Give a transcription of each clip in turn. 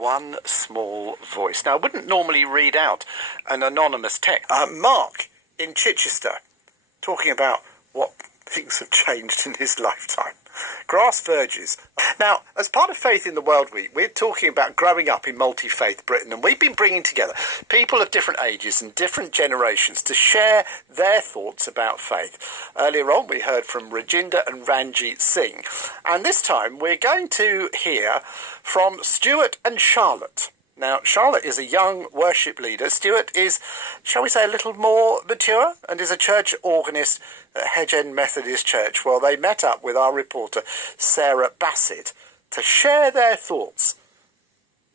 one small voice. Now, I wouldn't normally read out an anonymous text. Mark in Chichester, talking about what things have changed in his lifetime. Grass verges. Now, as part of Faith in the World Week, we're talking about growing up in multi-faith Britain, and we've been bringing together people of different ages and different generations to share their thoughts about faith. Earlier on, we heard from Rajinder and Ranjit Singh, and this time we're going to hear from Stuart and Charlotte. Now, Charlotte is a young worship leader. Stuart is, shall we say, a little more mature and is a church organist at Hedge End Methodist Church. Well, they met up with our reporter, Sarah Bassett, to share their thoughts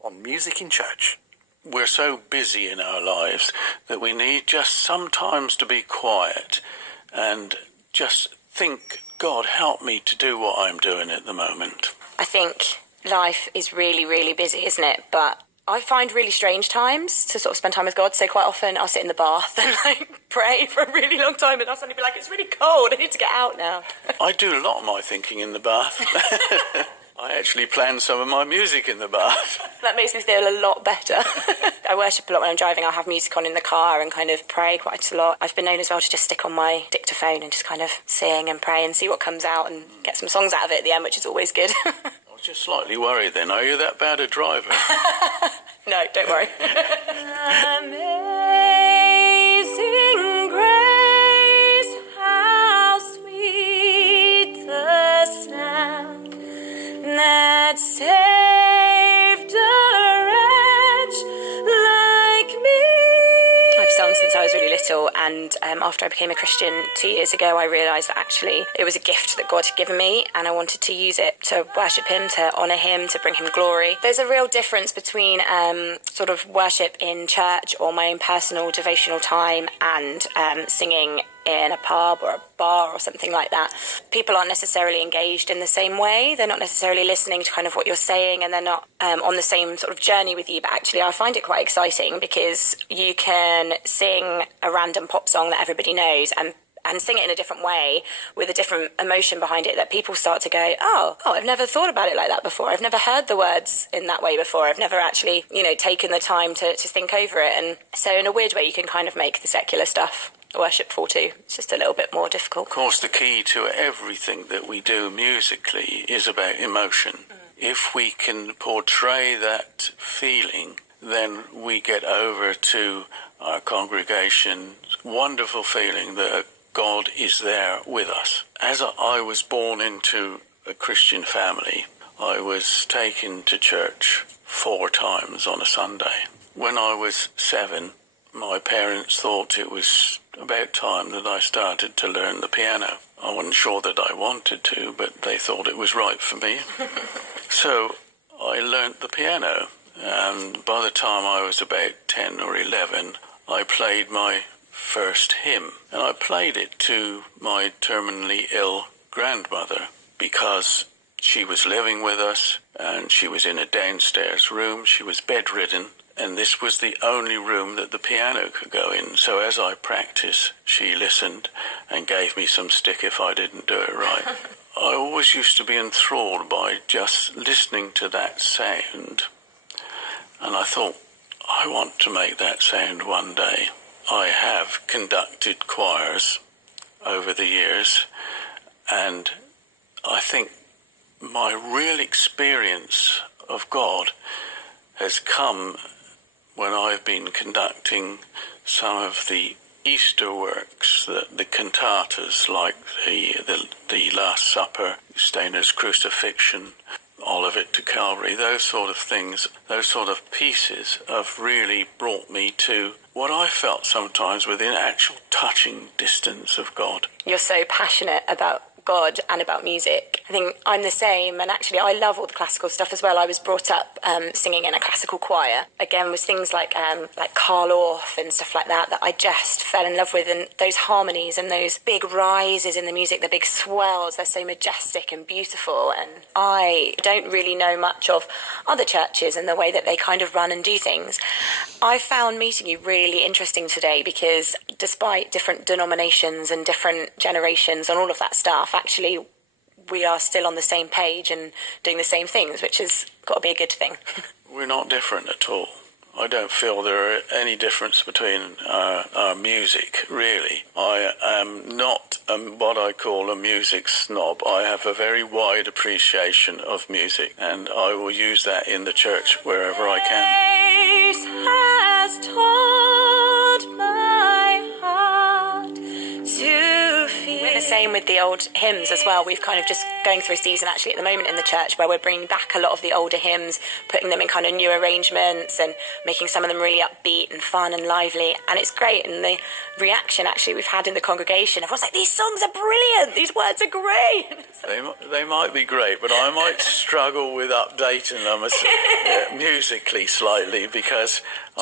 on music in church. We're so busy in our lives that we need just sometimes to be quiet and just think, God, help me to do what I'm doing at the moment. I think life is really, really busy, isn't it? But I find really strange times to sort of spend time with God. So quite often I'll sit in the bath and pray for a really long time, and I'll suddenly be like, it's really cold, I need to get out now. I do a lot of my thinking in the bath. I actually plan some of my music in the bath. That makes me feel a lot better. I worship a lot when I'm driving. I'll have music on in the car and kind of pray quite a lot. I've been known as well to just stick on my dictaphone and just kind of sing and pray and see what comes out and get some songs out of it at the end, which is always good. I was just slightly worried then. Are you that bad a driver? No, don't worry. Amazing grace, how sweet the sound that saved a wretch like me. I've sung since I was really little, and after I became a Christian 2 years ago, I realised that actually it was a gift that God had given me, and I wanted to use it to worship him, to honour him, to bring him glory. There's a real difference between sort of worship in church or my own personal devotional time and singing in a pub or a bar or something like that. People aren't necessarily engaged in the same way. They're not necessarily listening to kind of what you're saying, and they're not on the same sort of journey with you. But actually I find it quite exciting because you can sing a random pop song that everybody knows and sing it in a different way with a different emotion behind it, that people start to go, oh, I've never thought about it like that before. I've never heard the words in that way before. I've never actually, taken the time to think over it. And so in a weird way, you can kind of make the secular stuff worshipful too. It's just a little bit more difficult. Of course, the key to everything that we do musically is about emotion. If we can portray that feeling, then we get over to our congregation's wonderful feeling that God is there with us. As I was born into a Christian family, I was taken to church 4 times on a Sunday. When I was 7, my parents thought it was about time that I started to learn the piano. I wasn't sure that I wanted to, but they thought it was right for me. So I learnt the piano, and by the time I was about 10 or 11, I played my first hymn, and I played it to my terminally ill grandmother because she was living with us and she was in a downstairs room. She was bedridden, and this was the only room that the piano could go in. So as I practiced, she listened and gave me some stick if I didn't do it right. I always used to be enthralled by just listening to that sound, and I thought, I want to make that sound one day. I have conducted choirs over the years, and I think my real experience of God has come when I've been conducting some of the Easter works, the cantatas like the Last Supper, Stainer's Crucifixion, Olivet to Calvary, those sort of things, those sort of pieces have really brought me to what I felt sometimes within actual touching distance of God. You're so passionate about God and about music. I think I'm the same, and actually I love all the classical stuff as well. I was brought up singing in a classical choir, again with things like Carl Orff and stuff like that I just fell in love with, and those harmonies and those big rises in the music, the big swells, they're so majestic and beautiful. And I don't really know much of other churches and the way that they kind of run and do things. I found meeting you really interesting today because despite different denominations and different generations and all of that stuff, actually we are still on the same page and doing the same things, which has got to be a good thing. We're not different at all. I don't feel there are any difference between our music, really. I am not what I call a music snob. I have a very wide appreciation of music, and I will use that in the church wherever I can. Grace has taught my heart to feel. We're the same with the old hymns as well. We've kind of just going through a season actually at the moment in the church where we're bringing back a lot of the older hymns, putting them in kind of new arrangements and making some of them really upbeat and fun and lively, and it's great. And the reaction actually we've had in the congregation, everyone's like, these songs are brilliant, these words are great. They might be great, but I might struggle with updating them musically slightly, because